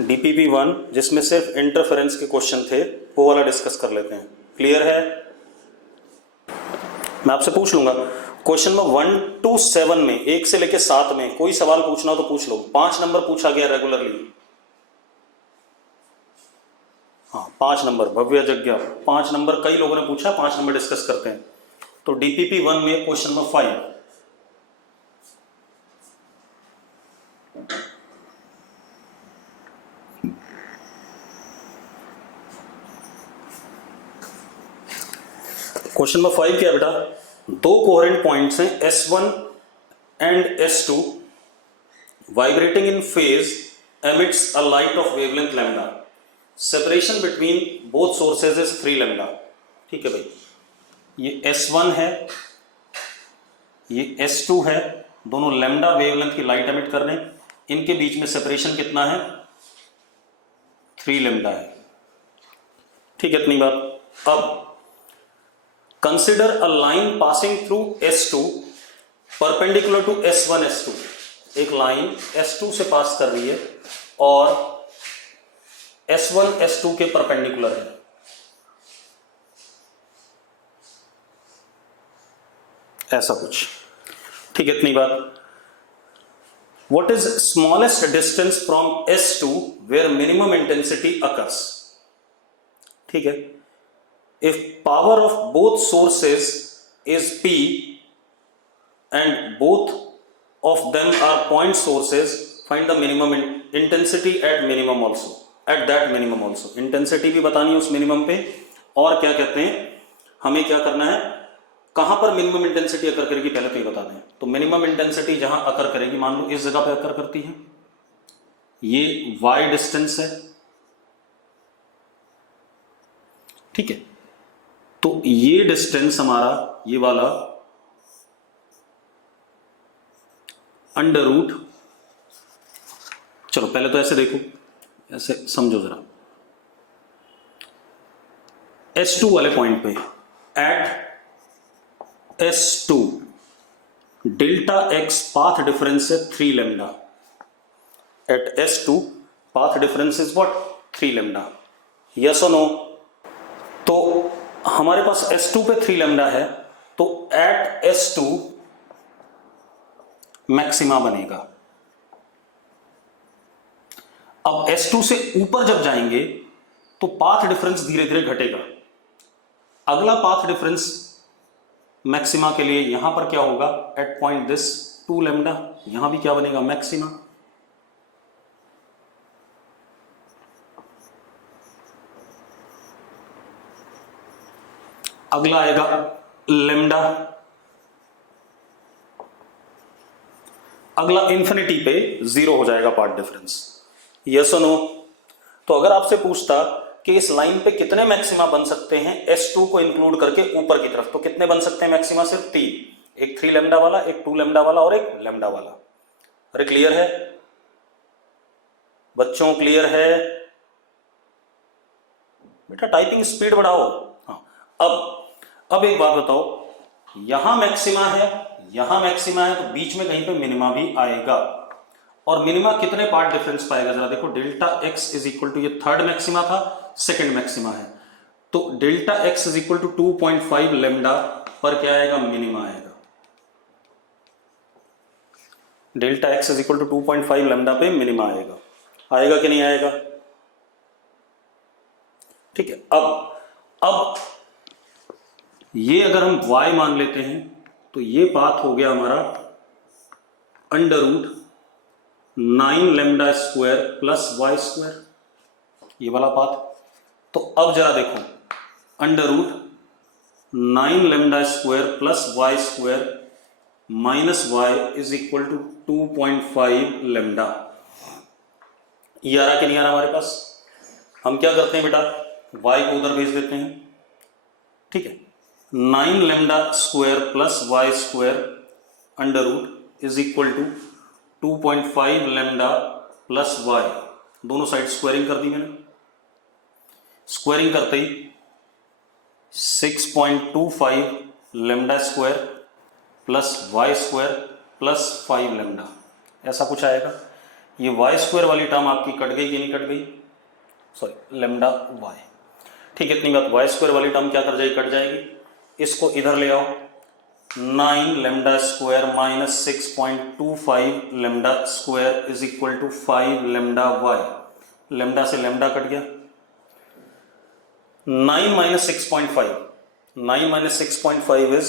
DPP 1 जिसमें सिर्फ interference के क्वेश्चन थे वो वाला डिस्कस कर लेते हैं। क्लियर है? मैं आपसे पूछ लूंगा क्वेश्चन नंबर 1 to 7 में, 1 से लेके 7 में कोई सवाल पूछना हो तो पूछ लो। 5 नंबर पूछा गया रेगुलरली। हाँ 5 नंबर भव्य यज्ञ 5 नंबर कई लोगों ने पूछा, 5 नंबर डिस्कस करते हैं। तो डीपीपी 1 में क्वेश्चन नंबर 5, क्वेश्चन नंबर 5 क्या है बेटा? दो कोहेरेंट पॉइंट्स हैं S1 and S2 vibrating in phase emits a light of wavelength lambda. Separation between both sources is 3 lambda. ठीक है भाई, ये S1 है, ये S2 है, दोनों लैम्डा वेवलेंथ की लाइट एमिट कर रहे हैं। इनके बीच में सेपरेशन कितना है? 3 लैम्डा है। ठीक है, इतनी बात। अब consider a line passing through S2 perpendicular to S1 S2। एक लाइन S2 से पास कर रही है और S1 S2 के परपेंडिकुलर है। ऐसा कुछ। ठीक है, इतनी बात। What is smallest distance from S2 where minimum intensity occurs? ठीक है, if power of both sources is P and both of them are point sources, find the minimum intensity at minimum also, at that minimum also। Intensity भी बतानी है उस minimum पे, और क्या कहते हैं, हमें क्या करना है, कहां पर मिनिमम इंटेंसिटी अकर करेगी पहले तो ये बता दें। तो मिनिमम इंटेंसिटी जहां अकर करेगी, मान लो इस जगह पे अकर करती है, ये y डिस्टेंस है। ठीक है, तो ये डिस्टेंस हमारा ये वाला अंडर रूट, चलो पहले तो ऐसे देखो, ऐसे समझो जरा, S2 वाले पॉइंट पे at S2 delta x path difference है 3 lambda. At S2 path difference is what? 3 lambda. Yes और नो? तो हमारे पास S2 पे 3 लैम्डा है, तो एट S2 मैक्सिमा बनेगा। अब S2 से ऊपर जब जाएंगे तो पाथ डिफरेंस धीरे धीरे घटेगा। अगला पाथ डिफरेंस मैक्सिमा के लिए यहां पर क्या होगा? एट पॉइंट दिस 2 लैम्डा, यहां भी क्या बनेगा? मैक्सिमा। अगला आएगा लैम्डा, अगला इंफिनिटी पे 0 हो जाएगा पाथ डिफरेंस। यस और नो? तो अगर आपसे पूछता कि इस लाइन पे कितने मैक्सिमा बन सकते हैं S2 को इंक्लूड करके ऊपर की तरफ, तो कितने बन सकते हैं मैक्सिमा? सिर्फ 3, एक 3 लैम्डा वाला, एक 2 लैम्डा वाला और एक लैम्डा वाला। अरे क्लियर है बच्चों? क्लियर है बेटा? टाइपिंग स्पीड बढ़ाओ। हाँ, अब एक बात बताओ, यहां मैक्सिमा है, यहां मैक्सिमा है, तो बीच में कहीं पे मिनिमा भी आएगा। और मिनिमा कितने पार्ट डिफरेंस पाएगा? जरा देखो, delta x is equal to, ये थर्ड मैक्सिमा था, सेकंड मैक्सिमा है, तो delta x is equal to 2.5 lambda पर क्या आएगा? मिनिमा आएगा। Delta x is equal to 2.5 lambda पे मिनिमा आएगा। आएगा कि नहीं आएगा? ठीक है। अब ये अगर हम y मान लेते हैं तो ये पाथ हो गया हमारा under root 9 lambda square plus y square, ये वाला पाथ। तो अब जरा देखो, under root 9 lambda square plus y square minus y is equal to 2.5 lambda. ये आ रहा कि नहीं आ रहा हमारे पास? हम क्या करते हैं बेटा, y को उधर भेज देते हैं। ठीक है, 9 lambda square plus y square under root is equal to 2.5 lambda plus y, दोनों साइड स्क्वायरिंग कर दी मैंने। स्क्वायरिंग करते ही 6.25 lambda square plus y square plus 5 lambda, ऐसा कुछ आएगा। ये वाई स्क्वायर वाली टर्म आपकी कट गई कि नहीं कट गई, सॉरी लेमडा वाई, ठीक है। इतनी बात, वाई स्क्वायर वाली टर्म क्या कर जाएगी, कट जाएगी। इसको इधर ले आओ, 9 lambda square minus 6.25 lambda square is equal to 5 lambda y, lambda से लेमडा कट गया, 9 माइनस 6.5, 9 माइनस 6.5 इज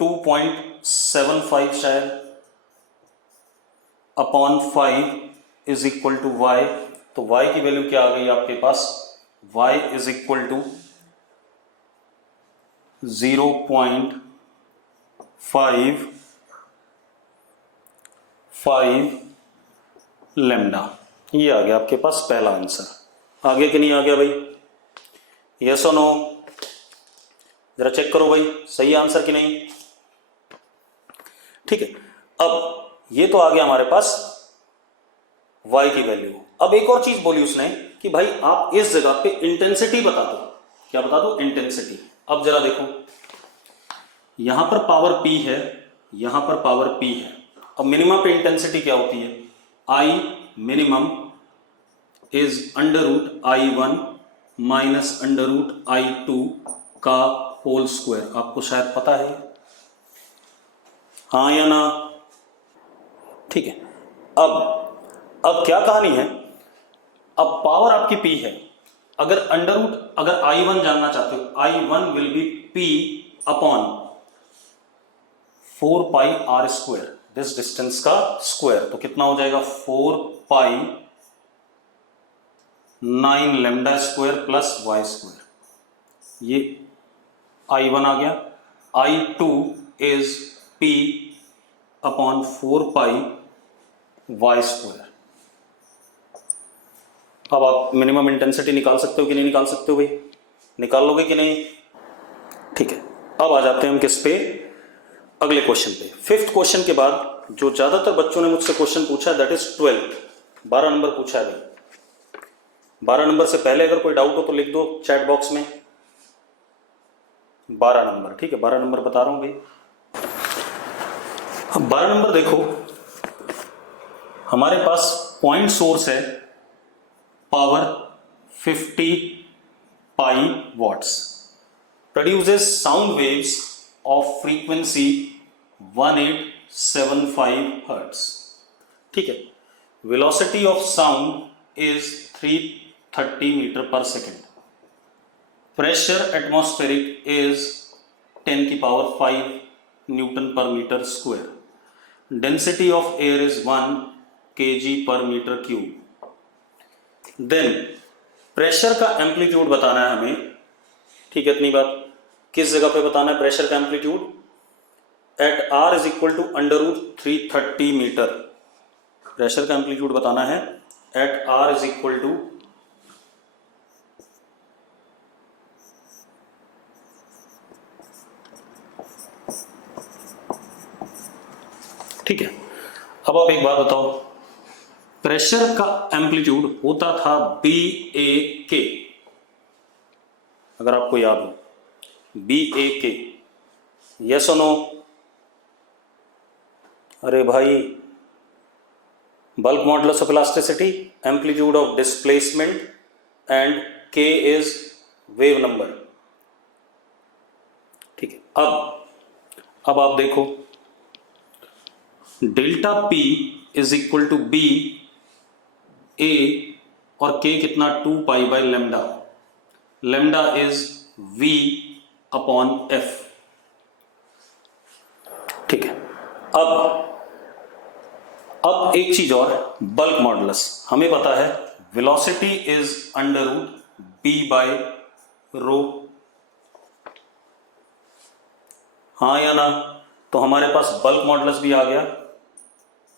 2.75 शायद upon 5 is equal to Y. तो वाई की वैल्यू क्या आ गई आपके पास, Y is equal to 0.55 lambda. ये आ गया आपके पास पहला आंसर। आगे कि नहीं आ गया भाई, यस और नो, जरा चेक करो भाई सही आंसर कि नहीं। ठीक है, अब ये तो आ गया हमारे पास y की वैल्यू। अब एक और चीज बोली उसने कि भाई आप इस जगह पे इंटेंसिटी बता दो, क्या बता दो, इंटेंसिटी। अब जरा देखो, यहां पर पावर p है, यहां पर पावर p है। अब मिनिमम पे इंटेंसिटी क्या होती है, I minimum is under root I1 minus under root I2 का होल स्क्वायर। आपको शायद पता है, हाँ या ना, ठीक है। अब क्या कहानी है, अब पावर आपकी p है, अगर अंडर रूट, अगर I1 जानना चाहते हो, I1 will be p upon 4 pi are square, this distance का स्क्वायर। तो कितना हो जाएगा, 4 pi 9 lambda square plus y square. ये I1 आ गया, I2 is p upon 4 pi y square. अब आप मिनिमम इंटेंसिटी निकाल सकते हो कि नहीं निकाल सकते हो भाई, निकाल लोगे कि नहीं, ठीक है। अब आ जाते हैं हम किस पे, अगले क्वेश्चन पे। फिफ्थ क्वेश्चन के बाद जो ज्यादातर बच्चों ने मुझसे क्वेश्चन पूछा है दैट इज 12 नंबर पूछा है भाई। 12 नंबर से पहले अगर कोई डाउट हो तो लिख दो चैट बॉक्स में 12 नंबर, ठीक है। 12 नंबर बता रहा हूं भाई। अब 12 नंबर देखो, हमारे पास पॉइंट सोर्स है, power 50 pi watts, produces sound waves of frequency 1875 hertz, ठीक है। velocity of sound is 330 metre per second, pressure atmospheric is 10 की power 5 newton per metre square, density of air is 1 kg per metre cube. Then pressure का amplitude बताना है हमें, ठीक है। इतनी बात, किस जगह पे बताना है प्रेशर का amplitude, at r is equal to under root 330 metre. Pressure का एम्पलीट्यूड बताना है at r is equal to ठीक है। अब आप एक बात बताओ, प्रेशर का एम्पलीट्यूड होता था BAK, अगर आपको याद हो, BAK, यस और नो। अरे भाई, bulk modulus of elasticity, amplitude of displacement and K is wave number, ठीक है। अब आप देखो, delta P is equal to B A और K कितना, 2 pi by lambda, lambda is V upon F, ठीक है। अब एक चीज और, बल्क मॉडुलस हमें पता है, velocity is under root B by rho, हाँ या ना। तो हमारे पास बल्क मॉडुलस भी आ गया,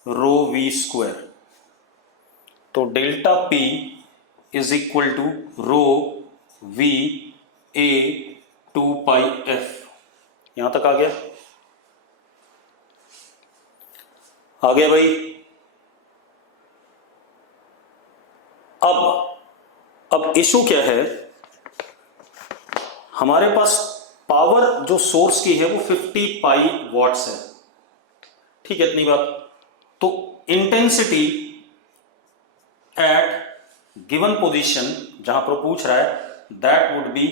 रो V स्क्वायर। तो delta P is equal to rho V A 2 pi F, यहां तक आ गया, आ गया भाई। अब इशू क्या है, हमारे पास पावर जो सोर्स की है वो 50 पाई वॉट्स है, ठीक है। इतनी बात, तो इंटेंसिटी एट गिवन पोजीशन, जहां पर पूछ रहा है, that would be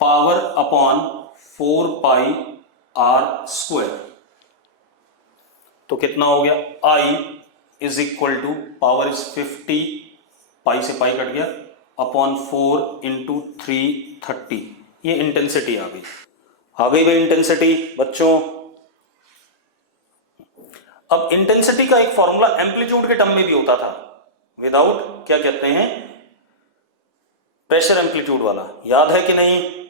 power upon 4 pi are square. तो कितना हो गया, I is equal to power is 50, pi से पाई कट गया, अपॉन 4 इंटू 330। ये इंटेंसिटी आ गई भाई इंटेंसिटी बच्चों। अब इंटेंसिटी का एक फॉर्मूला एम्पलीट्यूड के टर्म में भी होता था, विदाउट क्या कहते हैं, प्रेशर एम्पलीट्यूड वाला, याद है कि नहीं?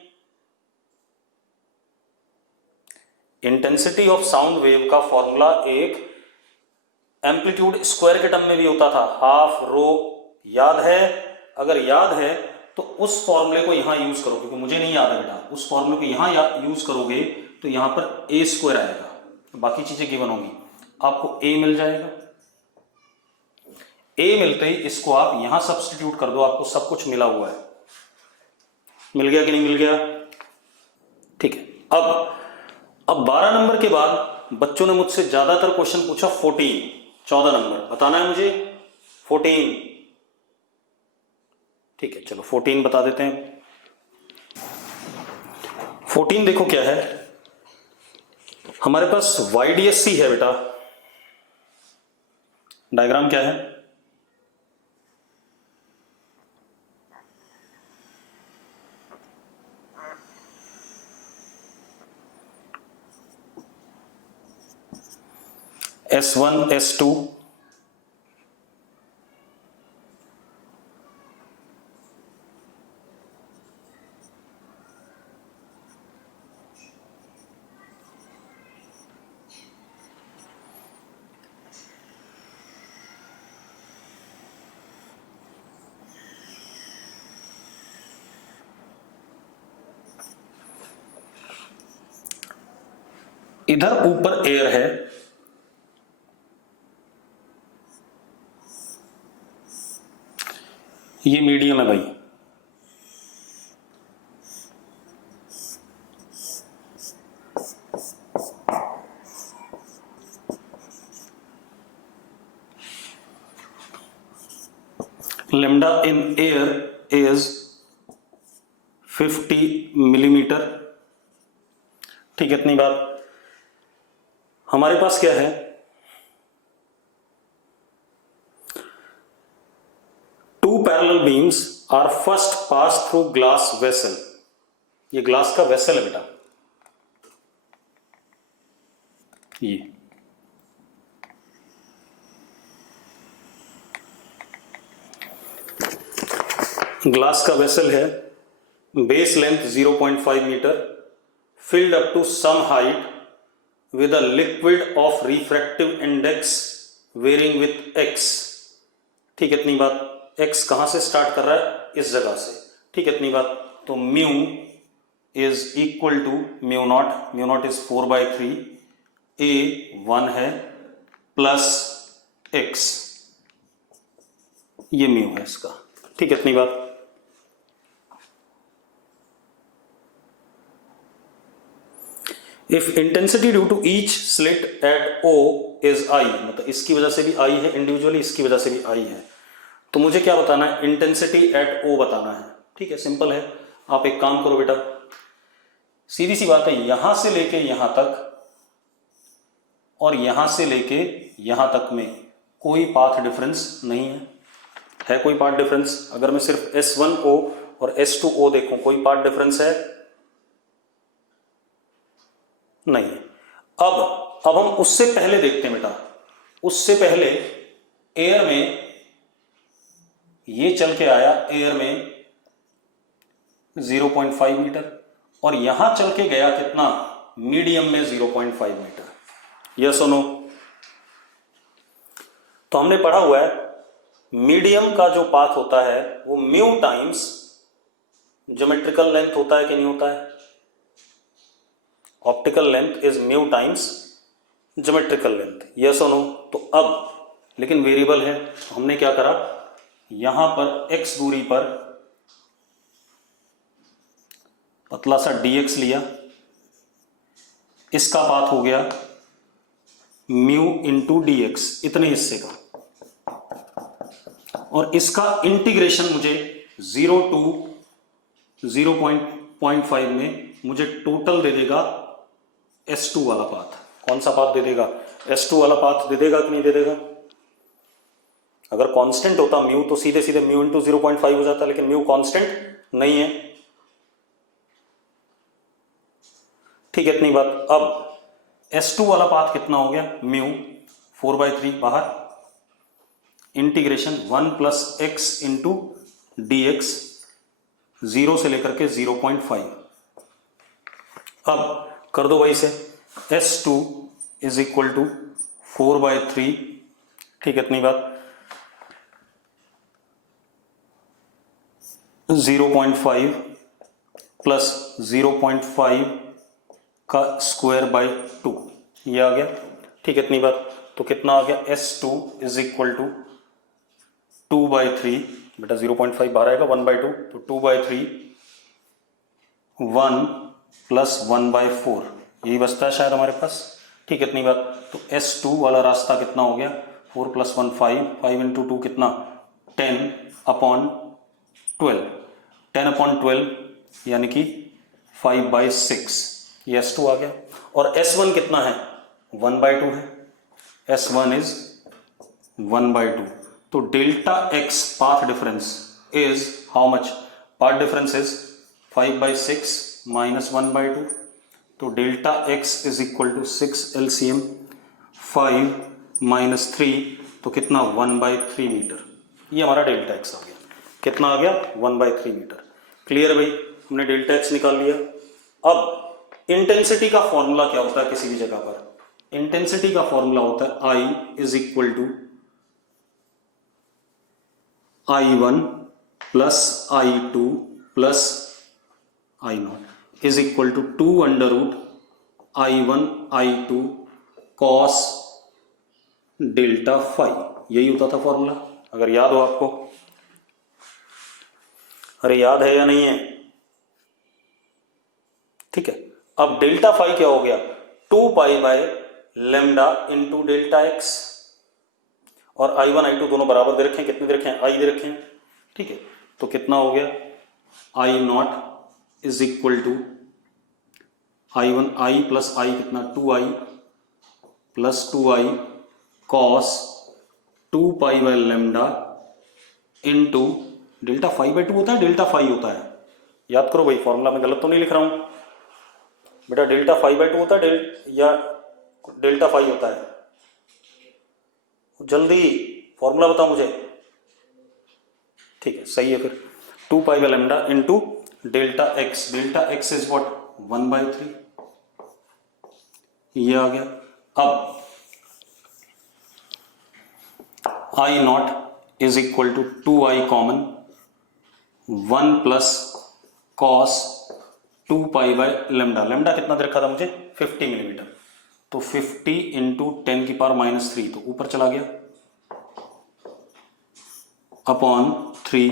इंटेंसिटी ऑफ साउंड वेव का फॉर्मूला एक एम्पलीट्यूड स्क्वायर के टर्म में भी होता था, हाफ रो, याद है? अगर याद है तो उस फॉर्मूले को यहां यूज करो, क्योंकि मुझे नहीं याद है बेटा, उस फॉर्मूले को यहां यूज करोगे तो यहां पर ए स्क्वायर आएगा, तो बाकी चीजें गिवन होंगी, आपको ए मिल जाएगा। ए मिलते ही इसको आप यहां सब्स्टिट्यूट कर दो, आपको सब कुछ मिला हुआ है। मिल गया कि नहीं मिल गया? ठीक है। अब 12 नंबर के बाद बच्चों ने मुझसे ज्यादातर क्वेश्चन पूछा 14 नंबर बताना है मुझे, 14। ठीक है, चलो 14 बता देते हैं। 14 देखो क्या है, हमारे पास YDSC है बेटा, डायग्राम क्या है, S1 S2 इधर ऊपर एयर है, ये मीडियम है भाई, lambda in air is 50 millimetre. ठीक है, इतनी बात। हमारे पास क्या है, two parallel beams are first pass through glass vessel. ये ग्लास का वेसल है बेटा, ये ग्लास का वेसल है, base length 0.5 metre, filled up to some height with a liquid of refractive index varying with x। ठीक है, इतनी बात। x कहां से स्टार्ट कर रहा है, इस जगह से। ठीक है, इतनी बात। तो mu is equal to mu naught is 4/3, a 1 है प्लस x, ये म्यू है इसका। ठीक है, इतनी बात। If intensity due to each slit at O is I, मतलब इसकी वजह से भी I है इंडिविजुअली, इसकी वजह से भी I है, तो मुझे क्या बताना है, इंटेंसिटी एट O बताना है। ठीक है, सिंपल है। आप एक काम करो बेटा, सीधी सी बात है, यहां से लेके यहां तक और यहां से लेके यहां तक में कोई पाथ डिफरेंस नहीं है कोई पाथ डिफरेंस? अगर मैं सिर्फ S1O और S2O देखूं, कोई पाथ डिफरेंस है? नहीं है। अब हम उससे पहले देखते हैं बेटा, उससे पहले एयर में ये चल के आया, एयर में 0.5 मीटर, और यहां चल के गया कितना, मीडियम में 0.5 मीटर। यस और नो? तो हमने पढ़ा हुआ है मीडियम का जो पाथ होता है वो म्यू टाइम्स ज्योमेट्रिकल लेंथ होता है कि नहीं होता है? Optical length is mu times geometrical length. Yes और नो? तो अब लेकिन वेरिएबल है, तो हमने क्या करा, यहां पर x दूरी पर पतला सा dx लिया, इसका पाथ हो गया म्यू इंटू dx, इतने हिस्से का। और इसका इंटीग्रेशन मुझे 0 टू 0.5 में मुझे टोटल दे देगा S2 वाला पाथ। कौन सा पाथ दे देगा? S2 वाला पाथ दे देगा कि नहीं दे देगा? अगर कांस्टेंट होता म्यू तो सीधे सीधे म्यू इंटू 0.5 हो जाता, लेकिन म्यू कांस्टेंट नहीं है। ठीक है, इतनी बात। अब S2 वाला पाथ कितना हो गया? म्यू 4/3 बाहर, integration 1 plus x into D x, 0 से लेकर के 0.5। अब कर दो वही से, S2 इज इक्वल टू 4/3। ठीक है, इतनी बात। 0.5 प्लस 0.5 का स्क्वायर बाय 2, ये आ गया। ठीक है, इतनी बात। तो कितना आ गया? S2 इज इक्वल टू 2/3, बेटा 0.5 बाहर आएगा, 1/2, तो 2/3, 1 प्लस 1/4, यही बचता है शायद हमारे पास। ठीक है, इतनी बात। तो S2 वाला रास्ता कितना हो गया? 4 प्लस 1 5, 5 इंटू 2 कितना? 10/12, 10/12 यानी कि 5/6, ये S2 आ गया। और S1 कितना है? 1/2 है। S1 is 1/2। तो delta x path difference is how much? Path difference is 5/6 minus 1/2। तो delta x is equal to 6 LCM 5 minus 3, तो कितना? 1/3 मीटर। ये हमारा डेल्टा एक्स आ गया। कितना आ गया? 1/3 मीटर। क्लियर भाई, हमने डेल्टा एक्स निकाल लिया। अब इंटेंसिटी का फॉर्मूला क्या होता है किसी भी जगह पर? इंटेंसिटी का फॉर्मूला होता है I is equal to I1 plus I2 plus I0 is equal to 2 √I1 I2 cos delta phi. यही होता था फॉर्मूला, अगर याद हो आपको। अरे याद है या नहीं है? ठीक है। अब डेल्टा फाई क्या हो गया? 2π/λ इंटू डेल्टा एक्स। और I1 I2 दोनों बराबर दे रखे हैं। कितने दे रखे हैं? I दे रखे हैं। ठीक है, तो कितना हो गया? I0 is equal to I1 I plus I कितना? 2I plus 2I cos 2π/λ into delta 5/2 होता है, डेल्टा 5 होता है। याद करो भाई, फॉर्मूला में गलत तो नहीं लिख रहा हूं बेटा? डेल्टा 5/2 होता है या डेल्टा 5 होता है? जल्दी फॉर्मूला बताओ मुझे। ठीक है, सही है। फिर 2π/λ into delta X. Delta x is what? 1/3, ये आ गया। अब I0 is equal to 2I common, 1 plus cos 2π/λ। Lambda कितना दे रखा था मुझे? 50 मिलीमीटर। तो 50 इंटू 10⁻³ तो ऊपर चला गया, अपॉन 3।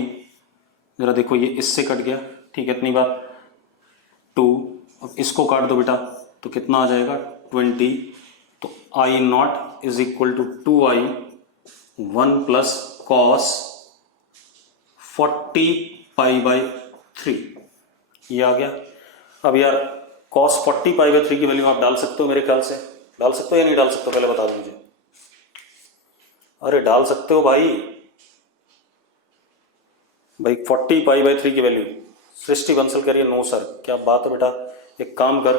जरा देखो, ये इससे कट गया। ठीक है, इतनी बात। 2, अब इसको काट दो बेटा, तो कितना आ जाएगा? 20। तो I0 is equal to 2I 1 plus cos 40π/3, ये आ गया। अब यार cos 40π/3 की वैल्यू आप डाल सकते हो, मेरे ख्याल से डाल सकते हो या नहीं डाल सकते हो? पहले बता दीजिए। अरे डाल सकते हो भाई। 40π/3 की वैल्यू। सृष्टि बंसल करिए नो सर। क्या बात है बेटा, एक काम कर,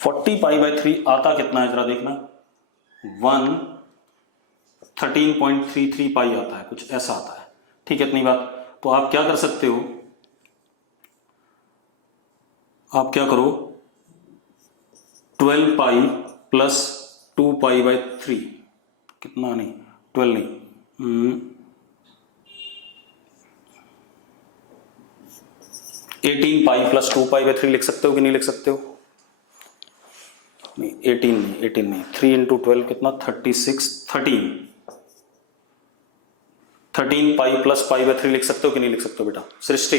40π/3 आता कितना है जरा देखना? 13.33 पाई आता है, कुछ ऐसा आता है। ठीक है, इतनी बात। तो आप क्या कर सकते हो? आप क्या करो, 12π प्लस 2π/3, कितना? नहीं 12 नहीं, 18π प्लस 2π/3 लिख सकते हो कि नहीं लिख सकते हो? नहीं 18 नहीं, 3 इंटू 12 कितना? 36, 13π प्लस π/3 लिख सकते हो कि नहीं लिख सकते हो बेटा? सृष्टि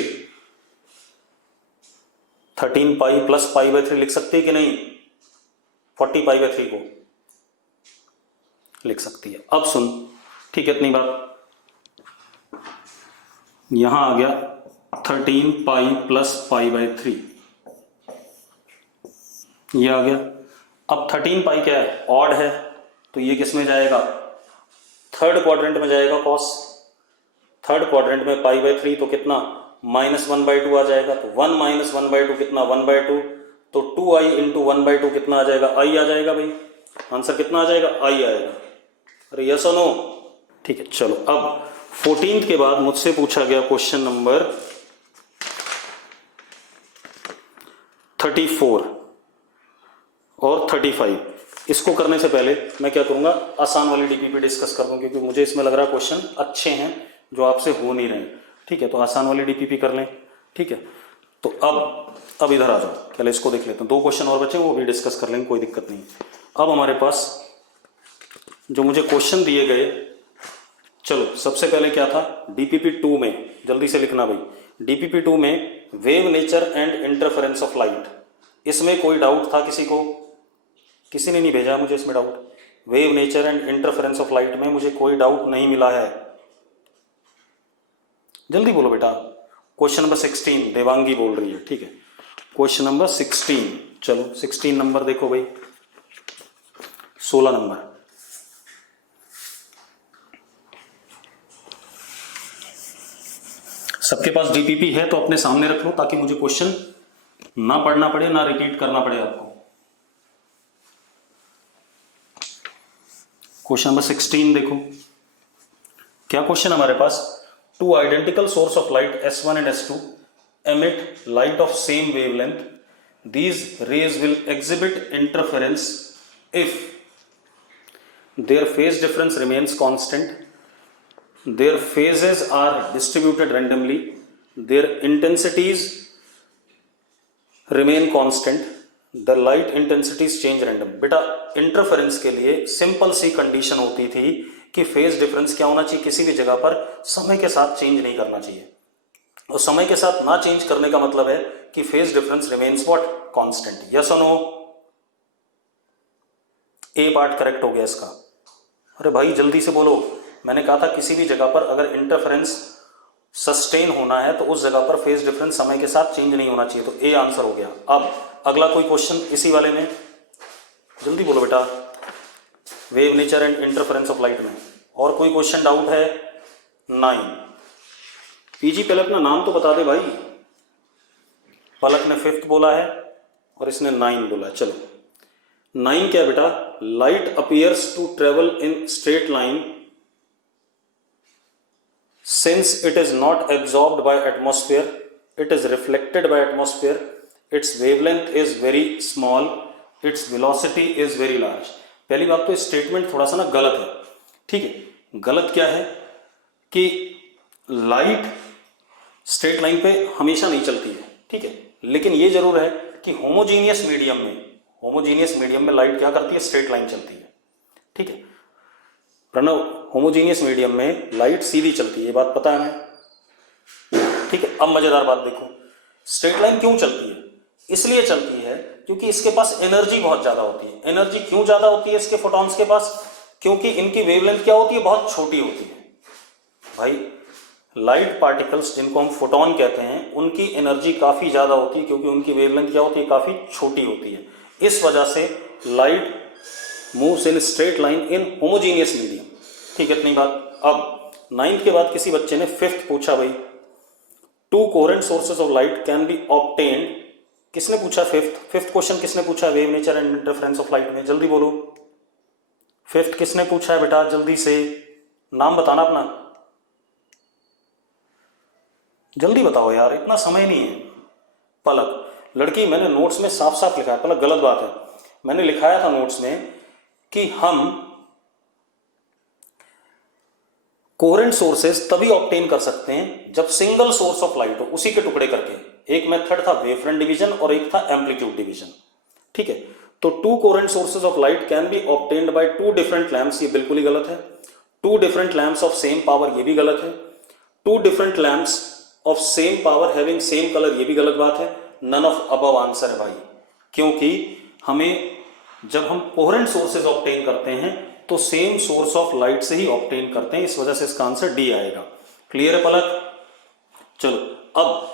13π प्लस π/3 लिख सकती है कि नहीं? 40π/3 को लिख सकती है। अब सुन, ठीक है, इतनी बात। यहां आ गया 13 पाई प्लस पाई बाई 3, ये आ गया। अब 13 पाई क्या है, ऑड है, तो ये किस में जाएगा, थर्ड क्वाड्रेंट में जाएगा कॉस। थर्ड क्वाड्रेंट में पाई बाई 3 तो कितना, -1/2 आ जाएगा। तो 1 - 1/2 कितना, 1/2। तो 2i इंटू 1/2 कितना आ जाएगा, i आ जाएगा भाई। आंसर कितना आ जाएगा, i आएगा। अरे यस और नो? ठीक है, चलो अब 14th के बाद मुझसे पूछा गया क्वेश्चन नंबर 34 और 35। इसको करने से पहले मैं क्या करूंगा, आसान वाली डीपीपी डिस्कस कर दूं, क्योंकि मुझे इसमें लग रहा है क्वेश्चन अच्छे हैं जो आपसे हो नहीं रहे। ठीक है, तो आसान वाली डीपीपी कर लें। ठीक है, तो अब इधर आ जाओ, पहले इसको देख लेते हैं। 2 क्वेश्चन और बचे, वो भी डिस्कस कर लेंगे, कोई दिक्कत नहीं। अब हमारे पास जो मुझे क्वेश्चन दिए गए, चलो सबसे पहले क्या था, डीपीपी 2 में, जल्दी से लिखना भाई, डीपीपी 2 में wave nature and interference of light. इसमें कोई डाउट था किसी को? किसी ने नहीं भेजा मुझे इसमें doubt. Wave nature and interference of light में मुझे कोई डाउट नहीं मिला है। जल्दी बोलो बेटा। क्वेश्चन नंबर 16 देवांगी बोल रही है। ठीक है, क्वेश्चन नंबर 16, चलो 16 नंबर देखो भाई, 16 नंबर। सबके पास डीपीपी है तो अपने सामने रख लो, ताकि मुझे क्वेश्चन ना पढ़ना पड़े, ना रिपीट करना पड़े आपको। क्वेश्चन नंबर 16 देखो, क्या क्वेश्चन हमारे पास, 2 identical source of light S1 and S2 emit light of same wavelength. These rays will exhibit interference if their phase difference remains constant, their phases are distributed randomly, their intensities remain constant, the light intensities change random। बेटा interference के लिए simple सी condition होती थी कि phase difference क्या होना चाहिए, किसी भी जगह पर समय के साथ चेंज नहीं करना चाहिए। और समय के साथ ना चेंज करने का मतलब है कि phase difference remains what, constant. Yes और नो? ए पार्ट करेक्ट हो गया इसका। अरे भाई जल्दी से बोलो, मैंने कहा था किसी भी जगह पर अगर इंटरफेरेंस सस्टेन होना है तो उस जगह पर फेज डिफरेंस समय के साथ चेंज नहीं होना चाहिए। तो ए आंसर हो गया। अब अगला कोई क्वेश्चन इसी वाले में, जल्दी बोलो बेटा, wave nature and interference of light में और कोई क्वेश्चन डाउट है? 9। पीजी पहले अपना नाम तो बता दे भाई। पलक ने 5th बोला है और इसने 9 बोला। चलो 9 क्या बेटा, light appears to travel in straight line since it is not absorbed by atmosphere, it is reflected by atmosphere, its wavelength is very small, its velocity is very large। पहली बात तो स्टेटमेंट थोड़ा सा ना गलत है। ठीक है, गलत क्या है कि लाइट स्ट्रेट लाइन पे हमेशा नहीं चलती है। ठीक है, लेकिन ये जरूर है कि होमोजीनियस मीडियम में लाइट क्या करती है, स्ट्रेट लाइन चलती है। ठीक है प्रणव, होमोजीनियस मीडियम में लाइट सीधी चलती है, ये बात पता है हमें। ठीक है, अब मजेदार बात देखो, स्ट्रेट लाइन क्यों चलती है? इसलिए चलती है क्योंकि इसके पास एनर्जी बहुत ज्यादा होती है। एनर्जी क्यों ज्यादा होती है इसके फोटॉन्स के पास? क्योंकि इनकी वेवलेंथ क्या होती है, बहुत छोटी होती है। भाई लाइट पार्टिकल्स जिनको हम फोटोन कहते हैं, उनकी एनर्जी काफी ज्यादा होती है क्योंकि उनकी वेवलेंथ क्या होती है, काफी छोटी होती है। इस वजह से light moves in straight line in homogeneous medium. ठीक है, इतनी बात। अब 9th के बाद किसी बच्चे ने 5th पूछा भाई, 2 coherent sources of light can be obtained. किसने पूछा 5th क्वेश्चन किसने पूछा wave nature and interference of light में? जल्दी बोलो, 5th किसने पूछा है बेटा? जल्दी से नाम बताना अपना, जल्दी बताओ यार, इतना समय नहीं है। पलक, लड़की मैंने नोट्स में साफ साफ लिखा है, पलक गलत बात है। मैंने लिखाया था नोट्स में कि हम कोहेरेंट सोर्सेस तभी ऑब्टेन कर सकते हैं जब सिंगल सोर्स ऑफ लाइट हो, उसी के टुकड़े करके। एक मेथड था वेवफ्रंट डिवीजन और एक था एम्पलीट्यूड डिवीजन। ठीक है, तो 2 coherent sources of light can be obtained by 2 different lamps, ये बिल्कुल ही गलत है। 2 different lamps of same power, ये भी गलत है। 2 different lamps of same power having same colour, ये भी गलत बात है। नन ऑफ अबव आंसर है भाई, क्योंकि हमें जब हम कोहेरेंट सोर्सेज ऑब्टेन करते हैं तो सेम सोर्स ऑफ लाइट से ही ऑब्टेन करते हैं, इस वजह से इसका आंसर डी आएगा। क्लियर है पलक? चलो अब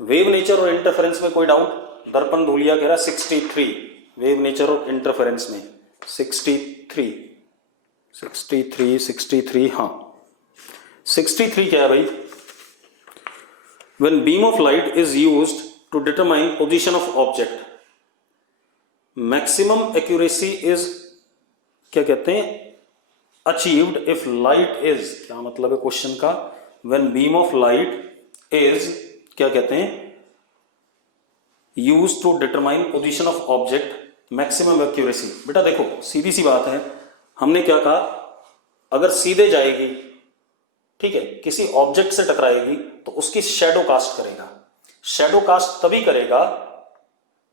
वेव नेचर और इंटरफेरेंस में कोई डाउट? दर्पण धूलिया कह रहा है 63 वेव नेचर और इंटरफेरेंस में 63 हाँ 63 क्या है भाई? When beam of light is used to determine position of object, maximum accuracy is क्या कहते हैं? Achieved if light is, क्या मतलब है क्वेश्चन का? When beam of light is क्या कहते हैं? Used to determine position of object, maximum accuracy। बेटा देखो सीधी सी बात है, हमने क्या कहा, अगर सीधे जाएगी, ठीक है, किसी ऑब्जेक्ट से टकराएगी तो उसकी शैडो कास्ट करेगा। शैडो कास्ट तभी करेगा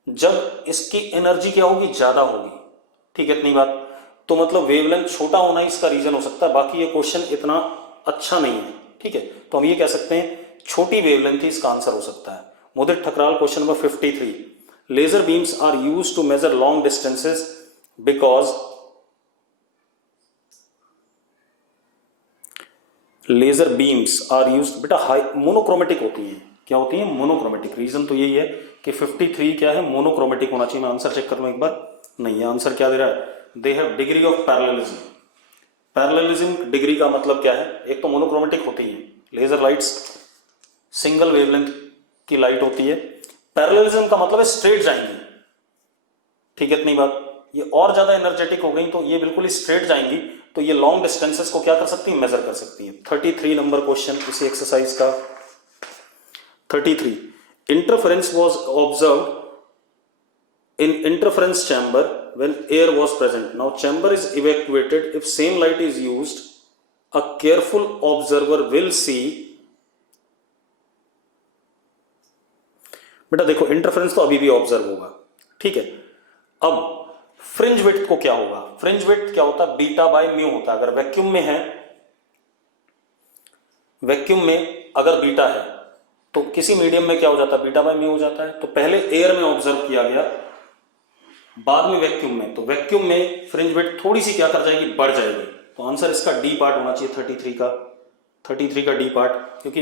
जब इसकी एनर्जी क्या होगी? ज्यादा होगी। ठीक है, इतनी बात। तो मतलब वेवलेंथ छोटा होना ही इसका रीजन हो सकता है, बाकी ये क्वेश्चन इतना अच्छा नहीं है। ठीक है, तो हम ये कह सकते हैं छोटी वेवलेंथ ही इसका आंसर हो सकता है। Mudit Thakral question number 53, laser beams are used to measure long distances because laser beams are used, बेटा हाई मोनोक्रोमेटिक होती है। क्या होती है? मोनोक्रोमेटिक। रीजन तो यही है कि 53 क्या है? मोनोक्रोमेटिक होना चाहिए। मैं आंसर चेक कर लूं एक बार। नहीं है, आंसर क्या दे रहा है? They have degree of parallelism. Parallelism degree का मतलब क्या है? एक तो मोनोक्रोमेटिक होती है, लेजर लाइट्स सिंगल वेवलेंथ की लाइट होती है। पैरेललिज्म का मतलब है स्ट्रेट जाएंगी। ठीक है, इतनी बात। ये और ज्यादा एनर्जेटिक हो गई तो ये बिल्कुल ही स्ट्रेट जाएंगी, तो ये लॉन्ग डिस्टेंसेस को क्या कर सकती है? मेजर कर सकती है। 33 नंबर क्वेश्चन इसी एक्सरसाइज का 33, interference was observed in interference chamber when air was present. Now chamber is evacuated if same light is used, a careful observer will see. बेटा देखो इंटरफेरेंस तो अभी भी ऑब्जर्व होगा। ठीक है, अब फ्रिंज विड्थ को क्या होगा? फ्रिंज विड्थ क्या होता है? बीटा बाय म्यू होता है। अगर वैक्यूम में है, वैक्यूम में अगर बीटा है तो किसी मीडियम में क्या हो जाता है? बीटा बाय म्यू हो जाता है। तो पहले एयर में ऑब्जर्व किया गया, बाद में वैक्यूम में, तो वैक्यूम में फ्रिंज विड्थ थोड़ी सी क्या कर जाएगी? बढ़ जाएगी। तो आंसर इसका डी पार्ट होना चाहिए 33 का डी पार्ट, क्योंकि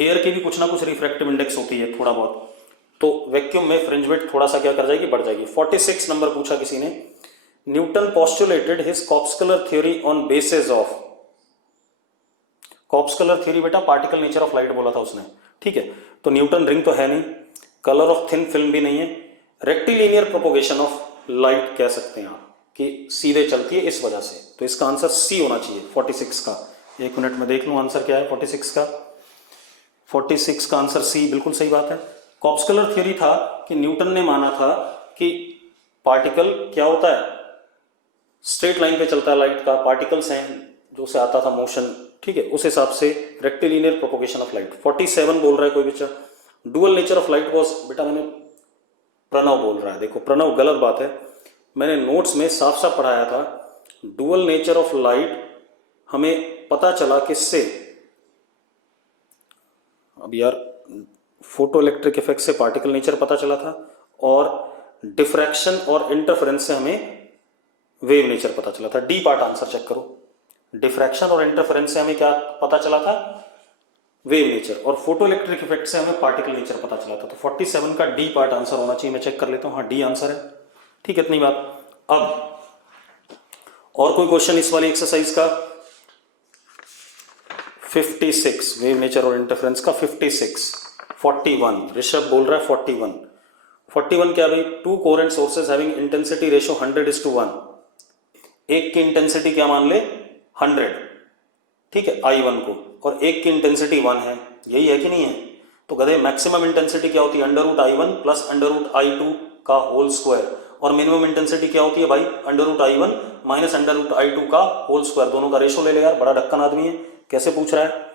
एयर की भी कुछ ना कुछ रिफ्रैक्टिव इंडेक्स होती है थोड़ा बहुत, तो वैक्यूम में फ्रिंज विड्थ थोड़ा सा क्या कर जाएगी? बढ़ जाएगी। 46 नंबर पूछा किसी ने, Newton postulated his corpuscular theory on basis of. Corpuscular theory बेटा पार्टिकल नेचर ऑफ लाइट बोला था उसने। ठीक है, तो न्यूटन रिंग तो है नहीं, कलर ऑफ थिन फिल्म भी नहीं है, रेक्टिलिनियर प्रोपोगेशन ऑफ लाइट कह सकते हैं आप कि सीधे चलती है इस वजह से। तो इसका आंसर सी होना चाहिए 46 का। एक मिनट में देख लूं आंसर क्या है 46 का। 46 का आंसर सी, बिल्कुल सही बात है। कॉर्पस्कुलर थ्योरी था कि न्यूटन ने माना था कि पार्टिकल क्या होता है? स्ट्रेट लाइन पे चलता है लाइट का, पार्टिकल्स हैं जो से आता था मोशन। ठीक है, उस हिसाब से रेक्टिलिनियर प्रोपोगेशन ऑफ लाइट। 47 बोल रहा है कोई बच्चा, dual nature of light was, बेटा मैंने प्रणव बोल रहा है। देखो प्रणव गलत बात है, मैंने नोट्स में साफ साफ पढ़ाया था डुअल नेचर ऑफ लाइट हमें पता चला किससे? अब यार फोटो इलेक्ट्रिक इफेक्ट से पार्टिकल नेचर पता चला था, और डिफ्रैक्शन और इंटरफेरेंस से हमें वेव नेचर पता चला था। डी पार्ट आंसर चेक करो। डिफ्रैक्शन और इंटरफेरेंस से हमें क्या पता चला था? Wave nature. और फोटो इलेक्ट्रिक इफेक्ट से हमें पार्टिकल नेचर पता चला था। तो 47 का डी पार्ट आंसर होना चाहिए। मैं चेक कर लेता हूं, हाँ डी आंसर है। ठीक है, इतनी बात। अब और कोई क्वेश्चन इस वाली एक्सरसाइज का? 56 वेव नेचर और इंटरफेरेंस का 56। 41 ऋषभ बोल रहा है 41 क्या भाई? Two coherent sources having intensity ratio 100:1। एक की इंटेंसिटी क्या मान ले? 100, ठीक है, I1 को, और एक की इंटेंसिटी 1 है। यही है कि नहीं है? तो गधे मैक्सिमम इंटेंसिटी क्या होती है? √I1 प्लस √I2 का होल स्क्वायर। और मिनिमम इंटेंसिटी क्या होती है भाई? √I1 माइनस √I2 का होल स्क्वायर। दोनों का रेशो ले ले यार, बड़ा ढक्कन आदमी है, कैसे पूछ रहा है।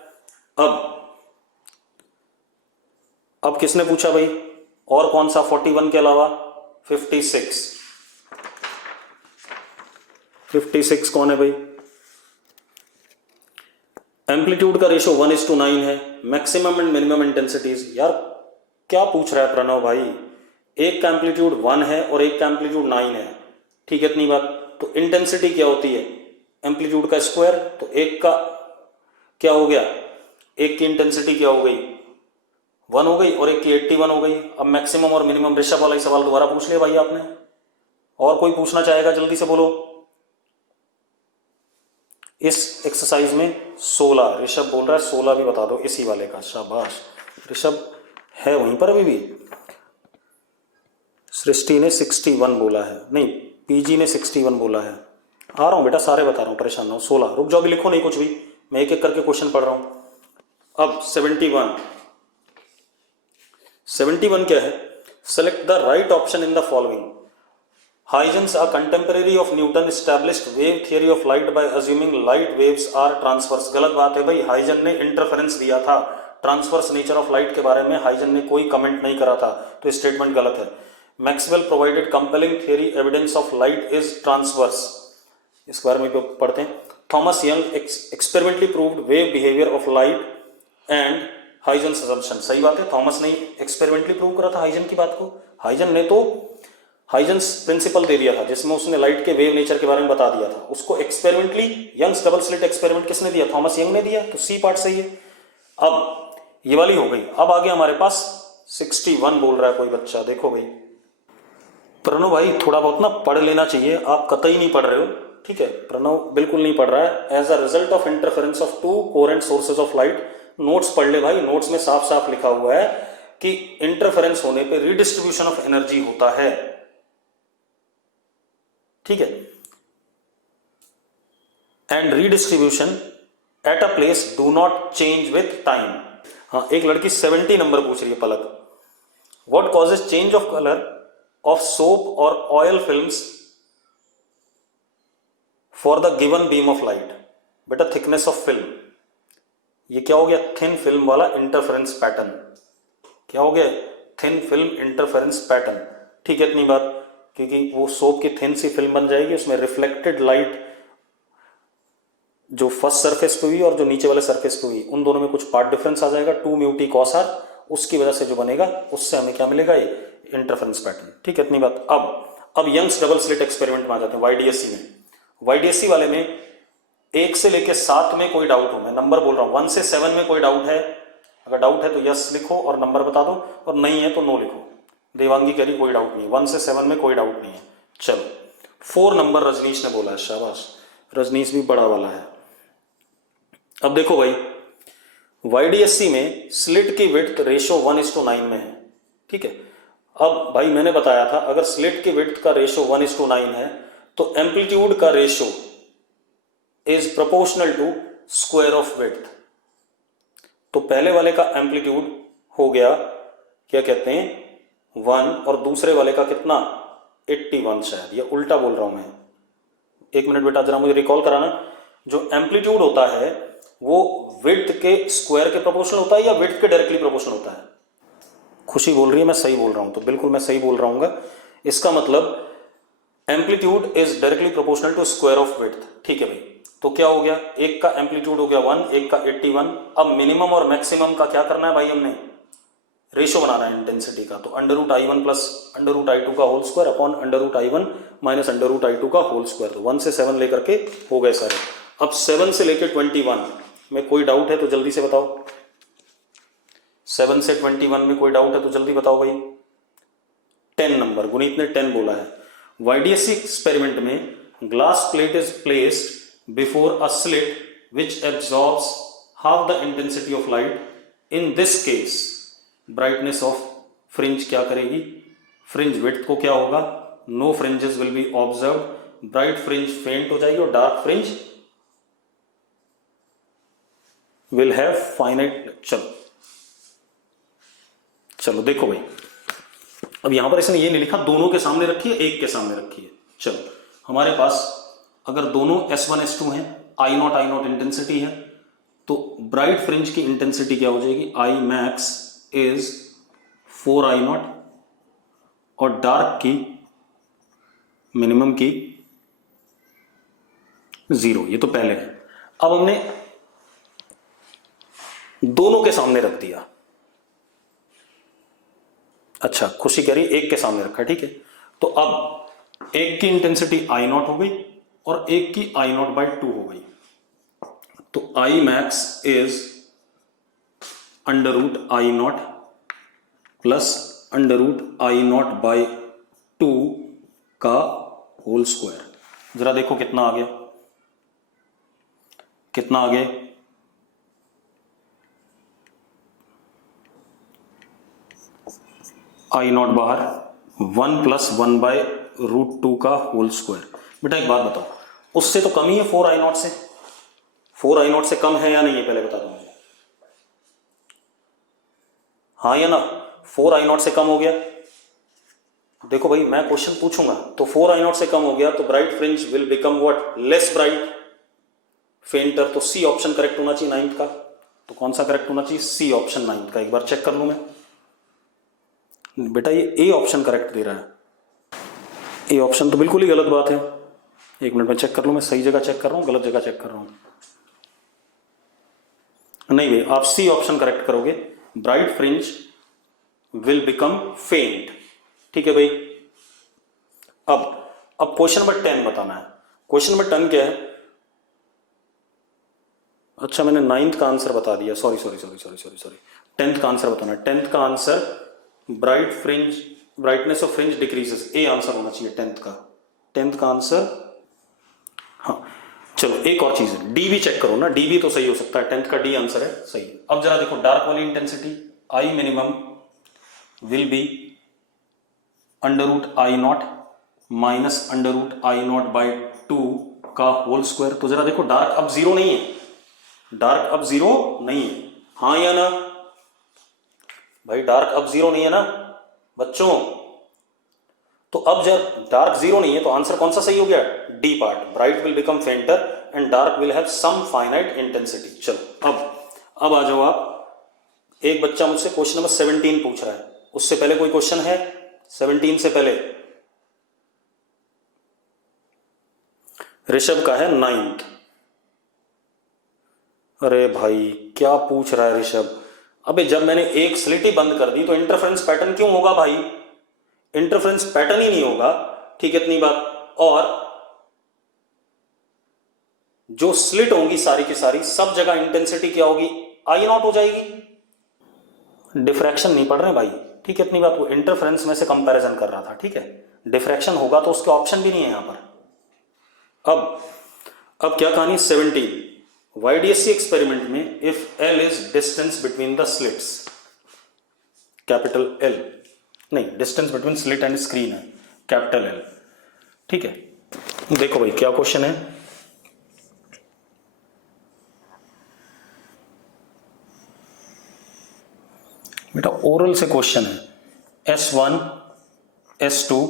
अब किसने पूछा भाई? और कौन सा 41 के अलावा? 56 कौन है भाई? एम्पलीट्यूड का रेशो 1:9 है। मैक्सिमम एंड मिनिमम इंटेंसिटीज, यार क्या पूछ रहा है प्रणव भाई? एक का एम्पलीट्यूड 1 है और एक का एम्पलीट्यूड 9 है। ठीक है, इतनी बात। तो इंटेंसिटी क्या होती है? एम्पलीट्यूड का स्क्वायर, तो एक का क्या हो गया, एक की इंटेंसिटी क्या हो गई 1 हो गई और एक की 81 हो गई। अब मैक्सिमम और मिनिमम ऋषभ वाला ही सवाल दोबारा पूछ लिया भाई आपने, और कोई पूछना चाहेगा जल्दी से बोलो। इस एक्सरसाइज में 16, ऋषभ बोल रहा है 16 भी बता दो इसी वाले का, शाबाश ऋषभ है वहीं पर अभी भी। सृष्टि ने 61 बोला है, नहीं पीजी ने 61 बोला है। आ रहा हूं बेटा, सारे बता रहा हूं, परेशान ना हो। 16 रुक जाओगे, लिखो नहीं कुछ भी, मैं एक एक करके क्वेश्चन पढ़ रहा हूं। अब 71 क्या है, select the right option in the following. Huygens, a contemporary of Newton, established wave theory of light by assuming light waves are transverse। गलत बात है भाई, हाइजन ने इंटरफेरेंस दिया था, ट्रांसवर्स नेचर ऑफ लाइट के बारे में हाइजन ने कोई कमेंट नहीं करा था, तो स्टेटमेंट गलत है। Maxwell provided compelling theory evidence of light is transverse, इस बारे में पढ़ते हैं। Thomas Young experimentally proved wave behaviour of light and Huygens assumption. सही बात है, थॉमस ने एक्सपेरिमेंटली प्रूव करा था हाइजन की बात को। हाइजन ने तो हाइजन्स प्रिंसिपल दे दिया था जिसमें उसने लाइट के वेव नेचर के बारे में बता दिया था, उसको experimentally Young's double slit experiment किसने दिया, थॉमस यंग ने दिया, तो सी पार्ट सही है। अब ये वाली हो गई। अब आगे हमारे पास 61 बोल रहा है कोई बच्चा, देखो भाई प्रणव भाई थोड़ा बहुत ना पढ़ लेना चाहिए, आप कतई नहीं पढ़ रहे हो, ठीक है। प्रणव बिल्कुल नहीं पढ़ रहा है। As a result of interference of two coherent sources of light, notes पढ़ ले भाई, नोट्स में साफ साफ लिखा हुआ है कि इंटरफेरेंस होने पे रिडिस्ट्रीब्यूशन ऑफ एनर्जी होता है, ठीक है। And redistribution at a place do not change with time. हाँ, एक लड़की 70 नंबर पूछ रही है Palak, what causes change of colour of soap और oil films for the given beam of light. बेटा थिकनेस ऑफ फिल्म, ये क्या हो गया, थिन फिल्म वाला इंटरफेरेंस पैटर्न, क्या हो गया, थिन फिल्म इंटरफेरेंस पैटर्न, ठीक है। इतनी बात, क्योंकि वो सोप की थिन सी फिल्म बन जाएगी, उसमें रिफ्लेक्टेड लाइट जो फर्स्ट सरफेस पे हुई और जो नीचे वाले सरफेस पे हुई उन दोनों में कुछ पार्ट डिफरेंस आ जाएगा, 2 म्यू टी कॉस आर, उसकी वजह से जो बनेगा उससे हमें क्या मिलेगा, ये इंटरफेरेंस पैटर्न, ठीक है। इतनी बात। अब यंग्स डबल स्लिट एक्सपेरिमेंट में आ जाते हैं, वाईडीएससी में। वाईडीएससी वाले में 1 से लेकर 7 में कोई डाउट हो, मैं नंबर बोल रहा हूं, 1 से 7 में कोई डाउट है, अगर डाउट है तो यस लिखो और नंबर बता दो, और नहीं है तो नो लिखो। देवांगी कह रही कोई डाउट नहीं है, 1 से 7 में कोई डाउट नहीं है। चलो 4 नंबर रजनीश ने बोला है, शाबाश रजनीश भी बड़ा वाला है। अब देखो भाई, वाईडीएससी में स्लिट की विड्थ रेशो 1:9 में है, ठीक है। अब भाई मैंने बताया था अगर स्लिट की विड्थ का रेशो 1:9 है तो एम्पलीट्यूड का ratio is proportional to square of width. तो पहले वाले का एम्पलीट्यूड हो गया क्या कहते हैं 1, और दूसरे वाले का कितना 81 शायद, या उल्टा बोल रहा हूं मैं, एक मिनट बेटा जरा मुझे रिकॉल कराना। जो एम्पलीट्यूड होता है वो विड्थ के स्क्वायर के प्रोपोर्शनल होता है या विड्थ के डायरेक्टली प्रोपोर्शनल होता है? खुशी बोल रही है मैं सही बोल रहा हूं, तो बिल्कुल मैं सही बोल रहा हूँ। इसका मतलब amplitude is directly proportional to square of width, ठीक है भाई। तो क्या हो गया, एक का एम्पलीट्यूड हो गया 1, एक का 81। अब मिनिमम और मैक्सिमम का क्या करना है भाई, हमने रेशो बनाना है इंटेंसिटी का, तो √I1 प्लस √I2 का whole square upon √I1 minus √I2 का होल स्क्वायर। तो 1 से 7 लेकर के हो गए सारे। अब 7 से लेकर 21 में कोई डाउट है तो जल्दी से बताओ, 7 से 21 में कोई डाउट है तो जल्दी बताओ भाई। 10 नंबर गुनीत ने 10 बोला है। वाईडीएससी एक्सपेरिमेंट में glass plate is placed before a slit which absorbs half the intensity of light. In this case brightness of fringe क्या करेगी, फ्रिंज विड्थ को क्या होगा, no fringes will be observe, bright fringe faint हो जाएगी और dark fringe will have finite. चलो देखो भाई, अब यहां पर इसने ये नहीं लिखा दोनों के सामने रखी है, एक के सामने रखी है। चलो हमारे पास अगर दोनों S1 S2 हैं, I0 इंटेंसिटी है, तो ब्राइट फ्रिंज की इंटेंसिटी क्या हो जाएगी, I max इज 4I0 और डार्क की मिनिमम की 0। ये तो पहले है। अब हमने दोनों के सामने रख दिया। अच्छा खुशी कह रही एक के सामने रखा, ठीक है। तो अब एक की इंटेंसिटी I0 हो गई और एक की आई नॉट बाई 2 हो गई। तो I max is under root I naught plus under root I naught by 2 का होल स्क्वायर। जरा देखो कितना आ गया, कितना आ गया, आई नॉट बाहर 1 प्लस 1 बाय रूट 2 का होल स्क्वायर। बेटा एक बात बताओ, उससे तो कम ही है 4 आई नॉट से, 4 आई नॉट से कम है या नहीं है, पहले बता दो मुझे, हाँ या ना? 4 आई नॉट से कम हो गया। देखो भाई मैं क्वेश्चन पूछूंगा तो 4 आई नॉट से कम हो गया तो bright fringe will become what, less bright, फेंटर। तो सी ऑप्शन करेक्ट होना चाहिए 9th का। तो कौन सा करेक्ट होना चाहिए? सी ऑप्शन 9th का। एक बार चेक कर लूं मैं। बेटा ये ए ऑप्शन करेक्ट दे रहा है, ए ऑप्शन तो बिल्कुल ही गलत बात है। एक मिनट में चेक कर लूं, मैं सही जगह चेक कर रहा हूं गलत जगह चेक कर रहा हूं। नहीं भाई आप सी ऑप्शन करेक्ट करोगे, ब्राइट फ्रिंज विल बिकम फेंट। ठीक है भाई। अब क्वेश्चन नंबर 10 बताना है। क्वेश्चन नंबर 10 क्या है? अच्छा मैंने 9th का आंसर बता दिया, सॉरी 10th का आंसर बताना है। 10th का answer bright fringe, brightness of fringe decreases, A answer होना चाहिए 10th का। 10th का आंसर, हाँ चलो एक और चीज है, डी भी चेक करो ना, डी भी तो सही हो सकता है। 10th का डी आंसर है सही। अब जरा देखो डार्क वाली intensity, I minimum will be under root I naught minus under root I naught by 2 का होल स्क्वायर। तो जरा देखो डार्क अब जीरो नहीं है, डार्क अब जीरो नहीं है, हाँ या ना भाई? डार्क अब जीरो नहीं है ना बच्चों? तो अब जब डार्क जीरो नहीं है तो आंसर कौन सा सही हो गया? D part, bright will become fainter and dark will have some finite intensity. चलो अब आ जाओ आप। एक बच्चा मुझसे क्वेश्चन नंबर 17 पूछ रहा है, उससे पहले कोई क्वेश्चन है 17 से पहले? ऋषभ का है 9th। अरे भाई क्या पूछ रहा है ऋषभ? अबे जब मैंने एक स्लिट ही बंद कर दी तो इंटरफेरेंस पैटर्न क्यों होगा भाई? इंटरफेरेंस पैटर्न ही नहीं होगा, ठीक है इतनी बात। और जो स्लिट होंगी सारी की सारी, सब जगह इंटेंसिटी क्या होगी? आई नॉट हो जाएगी। डिफ्रैक्शन नहीं पढ़ रहे भाई, ठीक है इतनी बात। वो इंटरफेरेंस में से कंपैरिजन कर रहा था, ठीक है। डिफ्रैक्शन होगा तो उसके ऑप्शन भी नहीं है यहां पर। अब क्या कहानी? 17 YDSC एक्सपेरिमेंट में if L is distance between the slits, capital L, नहीं distance between slit and screen है कैपिटल L, ठीक है। देखो भाई क्या क्वेश्चन है, बेटा ओरल से क्वेश्चन है। S1 S2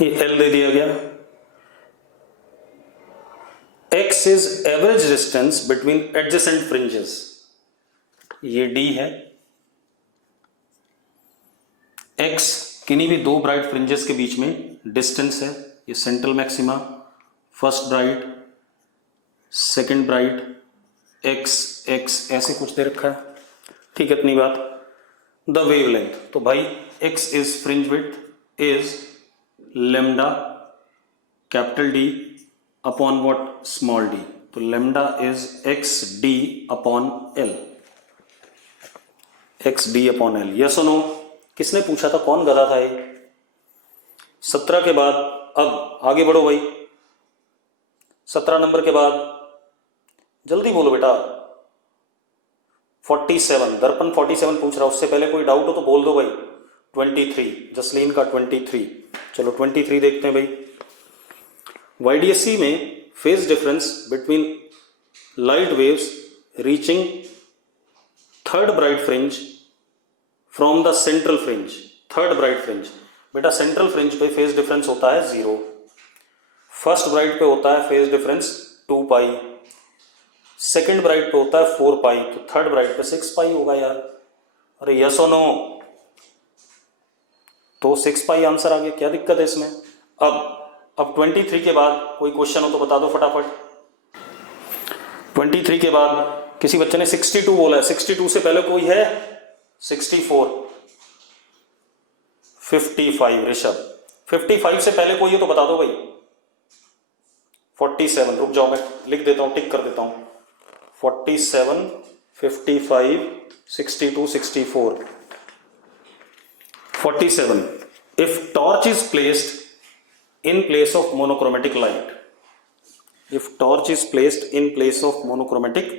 ये L दे दिया गया। X is average distance between adjacent fringes, ये D है। X किन्हीं भी दो ब्राइट फ्रिंजेस के बीच में डिस्टेंस है, ये central maxima, first bright, second bright, X X ऐसे कुछ दे रखा है, ठीक है इतनी बात। द वेवलेंथ, तो भाई X is fringe width is lambda capital D upon what, small d। तो lambda is XD upon L, XD upon L। Yes और नो? किसने पूछा था, कौन गधा था ये? 17 के बाद अब आगे बढ़ो भाई, 17 नंबर के बाद जल्दी बोलो बेटा। 47, दर्पण 47 पूछ रहा, उससे पहले कोई डाउट हो तो बोल दो भाई। 23, जसलीन का 23। चलो 23 देखते हैं भाई। YDSC में phase difference between light waves reaching third bright fringe from the central fringe, third bright fringe. बेटा सेंट्रल फ्रिंज पे फेज डिफरेंस होता है 0, फर्स्ट ब्राइट पे होता है फेज डिफरेंस 2 पाई, सेकेंड ब्राइट पे होता है 4 पाई, तो थर्ड ब्राइट पे 6 पाई होगा यार। अरे यस और नो? तो 6 पाई आंसर आ गया, क्या दिक्कत है इसमें। अब 23 के बाद कोई क्वेश्चन हो तो बता दो फटाफट। 23 के बाद किसी बच्चे ने 62 बोला है, 62 से पहले कोई है 64, 55 ऋषभ, 55 से पहले कोई है तो बता दो भाई। 47, रुक जाओ मैं लिख देता हूं, टिक कर देता हूं। 47, 55, 62, 64। 47, if torch is placed in place of monochromatic light, if torch is placed in place of monochromatic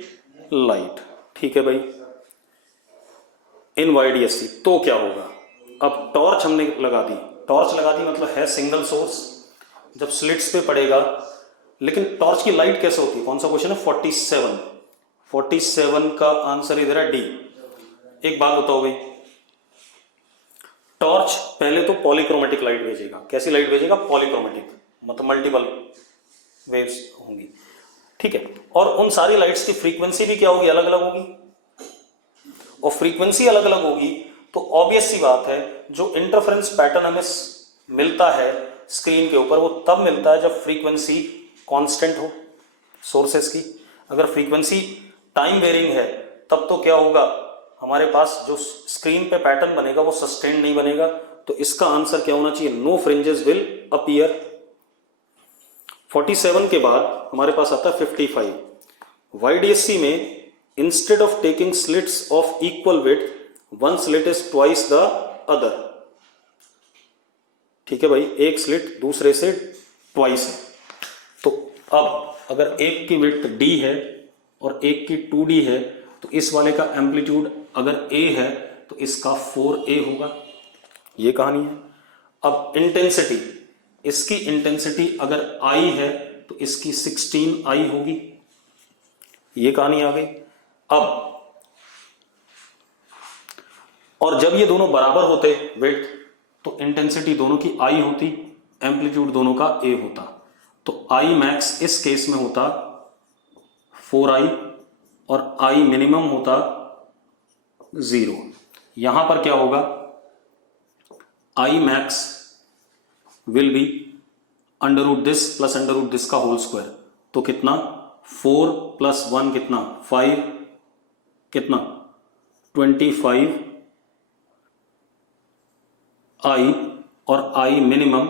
light, ठीक है भाई, in YDSC, तो क्या होगा। अब टॉर्च हमने लगा दी, टॉर्च लगा दी मतलब है सिंगल सोर्स, जब स्लिट्स पे पड़ेगा, लेकिन टॉर्च की लाइट कैसे होती है, कौन सा क्वेश्चन है 47, 47 का आंसर इधर है डी। एक बात बताओ भाई, टॉर्च पहले तो पॉलीक्रोमेटिक लाइट भेजेगा, कैसी लाइट भेजेगा, पॉलीक्रोमेटिक, मतलब मल्टीपल वेव्स होंगी, ठीक है, और उन सारी लाइट्स की फ्रीक्वेंसी भी क्या होगी, अलग अलग होगी, और फ्रीक्वेंसी अलग अलग होगी तो ऑब्वियस सी बात है जो इंटरफेरेंस पैटर्न हमें मिलता है स्क्रीन के ऊपर वो तब मिलता है जब फ्रीक्वेंसी कांस्टेंट हो सोर्सेस की। अगर फ्रीक्वेंसी टाइम वेरिंग है तब तो क्या होगा, हमारे पास जो स्क्रीन पे पैटर्न बनेगा वो सस्टेन नहीं बनेगा, तो इसका आंसर क्या होना चाहिए, नो फ्रिंजेस विल अपीयर। 47 के बाद हमारे पास आता है 55। YDSC में instead of taking slits of equal width, one slit is twice the other, ठीक है भाई, एक स्लिट दूसरे से ट्वाइस है। तो अब अगर एक की विड्थ d है और एक की 2d है तो इस वाले का एम्पलीट्यूड अगर a है तो इसका 4a होगा, ये कहानी है। अब इंटेंसिटी, इसकी इंटेंसिटी अगर I है तो इसकी 16I होगी, ये कहानी आ गई। अब और जब ये दोनों बराबर होते विड्थ तो इंटेंसिटी दोनों की I होती, एम्पलीट्यूड दोनों का A होता, तो I मैक्स इस केस में होता 4I और I मिनिमम होता 0। यहां पर क्या होगा, I max will be under root this plus under root this का होल स्क्वायर, तो कितना 4 + 1 कितना 5, कितना 25 I और I minimum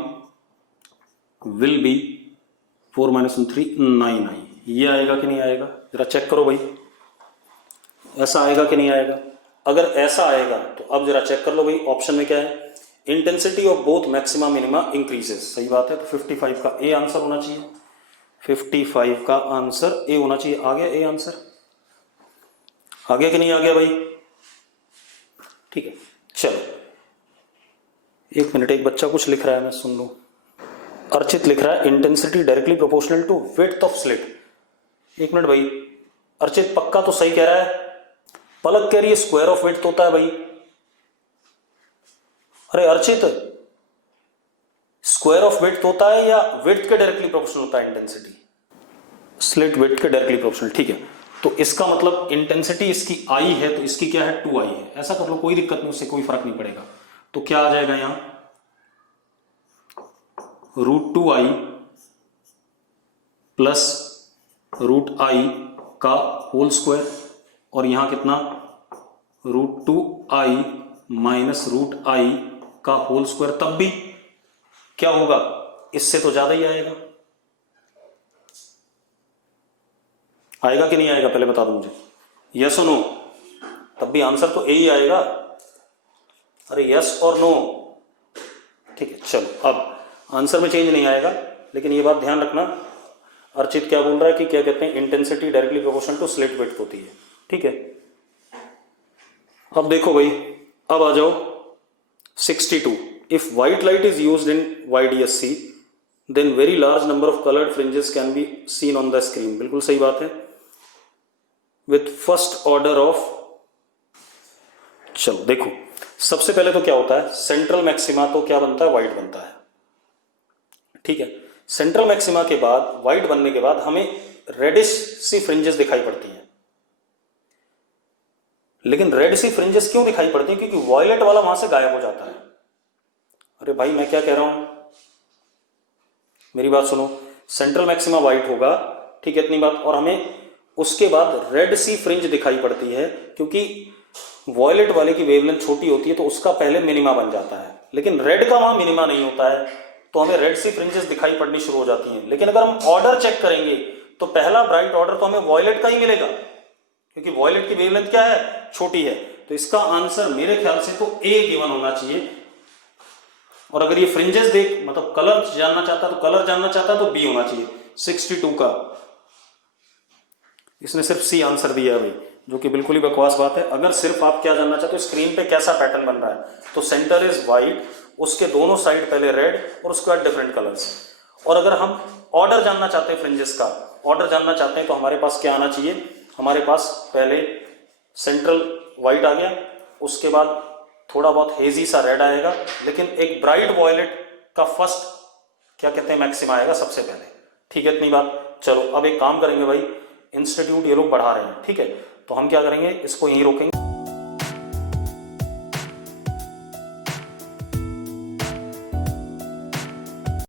will B 4 - 1 3 9I। ये आएगा कि नहीं आएगा, जरा चेक करो भाई, ऐसा आएगा कि नहीं आएगा। अगर ऐसा आएगा तो अब जरा चेक कर लो भाई, ऑप्शन में क्या है, intensity of both maxima minima increases, सही बात है, तो 55 का ए आंसर होना चाहिए, 55 का आंसर ए होना चाहिए। आ गया ए आंसर, आ गया कि नहीं आ गया भाई, ठीक है। चलो एक मिनट, एक बच्चा कुछ लिख रहा है, मैं सुन लूं। अर्चित लिख रहा है intensity directly proportional to width of slit. एक मिनट भाई, अर्चित पक्का तो सही कह रहा है, पलक कह रही है स्क्वायर ऑफ विड्थ होता है भाई। अरे अर्चित, स्क्वायर ऑफ विड्थ होता है या विड्थ के डायरेक्टली प्रोपोर्शनल होता है इंटेंसिटी, स्लिट विड्थ के डायरेक्टली प्रोपोर्शनल, ठीक है। तो इसका मतलब इंटेंसिटी इसकी आई है तो इसकी क्या है 2I है, ऐसा कर लो, कोई दिक्कत नहीं, उससे कोई फर्क नहीं पड़ेगा। तो क्या आ जाएगा यहां √2I प्लस √I का होल स्क्वायर, और यहां कितना √2I माइनस √I का होल स्क्वायर, तब भी क्या होगा, इससे तो ज्यादा ही आएगा। आएगा कि नहीं आएगा पहले बता दो मुझे, यस और नो, तब भी आंसर तो ए ही आएगा। अरे यस और नो, ठीक है। चलो अब आंसर में चेंज नहीं आएगा, लेकिन ये बात ध्यान रखना, अर्चित क्या बोल रहा है कि क्या कहते हैं, intensity directly proportional to slit width होती है, ठीक है। अब देखो भाई, अब आ जाओ 62। If white light is used in YDSC then very large number of coloured fringes can be seen on the screen, बिल्कुल सही बात है, विथ फर्स्ट ऑर्डर ऑफ। चलो देखो, सबसे पहले तो क्या होता है, सेंट्रल मैक्सिमा तो क्या बनता है, व्हाइट बनता है, ठीक है। सेंट्रल मैक्सिमा के बाद व्हाइट बनने के बाद हमें रेडिश सी फ्रिंजेस दिखाई पड़ती हैं, लेकिन रेड सी फ्रिंजेस क्यों दिखाई पड़ती हैं, क्योंकि वॉयलेट वाला वहां से गायब हो जाता है। अरे भाई मैं क्या कह रहा हूं, मेरी बात सुनो। सेंट्रल मैक्सिमा वाइट होगा, ठीक है, इतनी बात। और हमें उसके बाद रेड सी फ्रिंज दिखाई पड़ती है, क्योंकि वॉयलेट वाले की वेवलेंथ छोटी होती है तो उसका पहले मिनिमा बन जाता है, लेकिन रेड का वहां मिनिमा नहीं होता है, तो हमें रेड सी फ्रिंजेस दिखाई पड़नी शुरू हो जाती हैं। लेकिन अगर हम ऑर्डर चेक करेंगे तो पहला ब्राइट ऑर्डर तो हमें वॉयलेट का ही मिलेगा, क्योंकि वॉयलेट की वेवलेंथ क्या है, छोटी है। तो इसका आंसर मेरे ख्याल से तो ए गिवन होना चाहिए। और अगर ये फ्रिंजेस देख, मतलब कलर जानना चाहता तो कलर जानना चाहता तो बी होना चाहिए 62 का। इसने सिर्फ सी आंसर दिया है भाई, जो कि बिल्कुल ही बकवास बात है। अगर सिर्फ आप क्या जानना चाहते हो स्क्रीन पे कैसा पैटर्न बन रहा है, तो सेंटर इज वाइट, उसके दोनों साइड पहले रेड और उसके बाद डिफरेंट कलर्स। और अगर हम ऑर्डर जानना चाहते हैं फ्रिंजेस का, ऑर्डर जानना चाहते हैं तो हमारे पास क्या आना चाहिए, हमारे पास पहले सेंट्रल वाइट आ गया, उसके बाद थोड़ा बहुत हेजी सा रेड आएगा, लेकिन एक ब्राइट वॉयलेट का फर्स्ट क्या कहते हैं मैक्सिमा आएगा सबसे पहले, ठीक है, इतनी बात। चलो अब एक काम करेंगे भाई, इंस्टीट्यूट ये लोग बढ़ा रहे हैं, ठीक है, तो हम क्या करेंगे, इसको यहीं रोकेंगे।